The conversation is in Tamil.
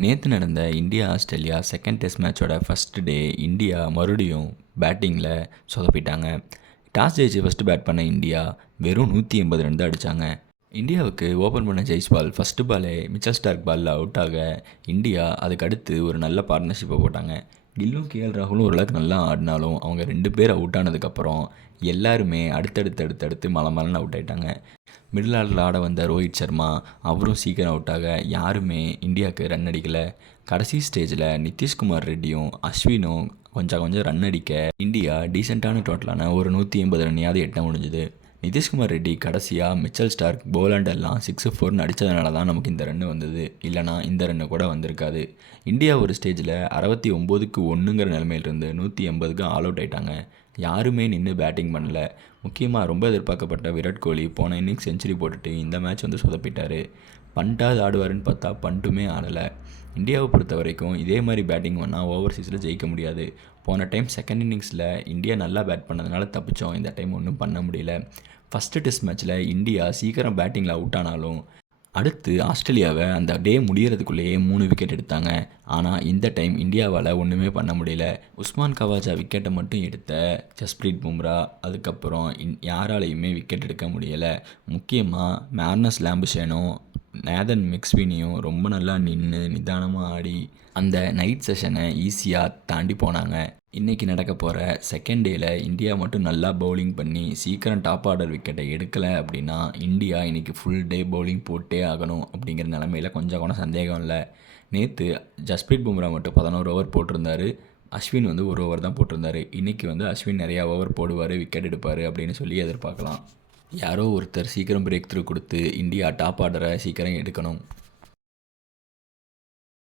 நேற்று நடந்த இந்தியா ஆஸ்திரேலியா செகண்ட் டெஸ்ட் மேட்சோட ஃபஸ்ட் டே இந்தியா மறுபடியும் பேட்டிங்கில் சொதப்பிட்டாங்க. டாஸ் ஜெயிச்சு ஃபஸ்ட்டு பேட் பண்ண இந்தியா வெறும் 180 ரன் தான் அடித்தாங்க. இந்தியாவுக்கு ஓப்பன் பண்ண ஜெய்ஸ்வால் ஃபஸ்ட்டு பாலே மிச்சல் ஸ்டார்க் பாலில் அவுட் ஆக இந்தியா அதுக்கு அடுத்து ஒரு நல்ல பார்ட்னர்ஷிப்பை போட்டாங்க. கில்லும் கேஎல் ராகுலும் ஓரளவுக்கு நல்லா ஆடினாலும் அவங்க 2 பேர் அவுட் ஆனதுக்கப்புறம் எல்லாருமே அடுத்தடுத்து மலன்னு அவுட் ஆகிட்டாங்க. மிடில் ஆர்டரில் ஆட வந்த ரோஹித் சர்மா அவரும் சீக்கிரம் அவுட் ஆக யாருமே இந்தியாவுக்கு ரன் அடிக்கலை. கடைசி ஸ்டேஜில் நிதிஷ்குமார் ரெட்டியும் அஸ்வினும் கொஞ்சம் ரன் அடிக்க இந்தியா டீசெண்டான டோட்டலான ஒரு 180 ரன்னையாவது எட்ட முடிஞ்சுது. நிதிஷ்குமார் ரெட்டி கடைசியாக மிச்சல் ஸ்டார்க் போலாண்டெல்லாம் 6-4 அடித்ததுனால தான் நமக்கு இந்த ரன் வந்தது. இல்லைனா இந்த ரன்னு கூட வந்திருக்காது. இந்தியா ஒரு ஸ்டேஜில் 69க்கு 1ங்கிற நிலைமையிலிருந்து 180க்கு ஆல் அவுட் ஆகிட்டாங்க. யாருமே நின்று பேட்டிங் பண்ணல. முக்கியமாக ரொம்ப எதிர்பார்க்கப்பட்ட விராட் கோலி போன இன்னிங்ஸ் செஞ்சுரி போட்டுட்டு இந்த மேட்ச் சொதப்பிட்டார். பண்ட்டாவது ஆடுவாருன்னு பார்த்தா பண்ட்டுமே ஆடலை. இந்தியாவை பொறுத்த வரைக்கும் இதே மாதிரி பேட்டிங் பண்ணால் ஓவர்சீஸில் ஜெயிக்க முடியாது. போன டைம் செகண்ட் இன்னிங்ஸில் இந்தியா நல்லா பேட் பண்ணதுனால தப்பிச்சோம். இந்த டைம் ஒன்றும் பண்ண முடியல. ஃபஸ்ட்டு டெஸ்ட் மேட்ச்சில் இந்தியா சீக்கிரம் பேட்டிங்கில் அவுட் ஆனாலும் அடுத்து ஆஸ்திரேலியாவை அந்த டே முடிகிறதுக்குள்ளேயே 3 விக்கெட் எடுத்தாங்க. ஆனால் இந்த டைம் இந்தியாவால் ஒன்றுமே பண்ண முடியல. உஸ்மான் கவாஜா விக்கெட்டை மட்டும் எடுத்த ஜஸ்பிரீத் பும்ரா அதுக்கப்புறம் யாராலையுமே விக்கெட் எடுக்க முடியலை. முக்கியமாக மேர்னஸ் லாம்புஷேனும் நேதன் மெக்ஸ்வினியும் ரொம்ப நல்லா நிதானமாக ஆடி அந்த நைட் செஷனை ஈஸியாக தாண்டி போனாங்க. இன்றைக்கி நடக்க போகிற செகண்ட் டேயில் இந்தியா மட்டும் நல்லா பவுலிங் பண்ணி சீக்கிரம் டாப் ஆர்டர் விக்கெட்டை எடுக்கலை அப்படின்னா இந்தியா இன்றைக்கி ஃபுல் டே பவுலிங் போட்டே ஆகணும் அப்படிங்கிற நிலமையில் கொஞ்சம் கூட சந்தேகம் இல்லை. நேற்று ஜஸ்பிரீத் பும்ரா மட்டும் 11 ஓவர் போட்டிருந்தார். அஸ்வின் 1 ஓவர் தான் போட்டிருந்தார். இன்றைக்கி அஸ்வின் நிறையா ஓவர் போடுவார், விக்கெட் எடுப்பார் அப்படின்னு சொல்லி எதிர்பார்க்கலாம். யாரோ ஒருத்தர் சீக்கிரம் பிரேக் த்ரூ கொடுத்து இந்தியா டாப் ஆர்டரை சீக்கிரம் எடுக்கணும்.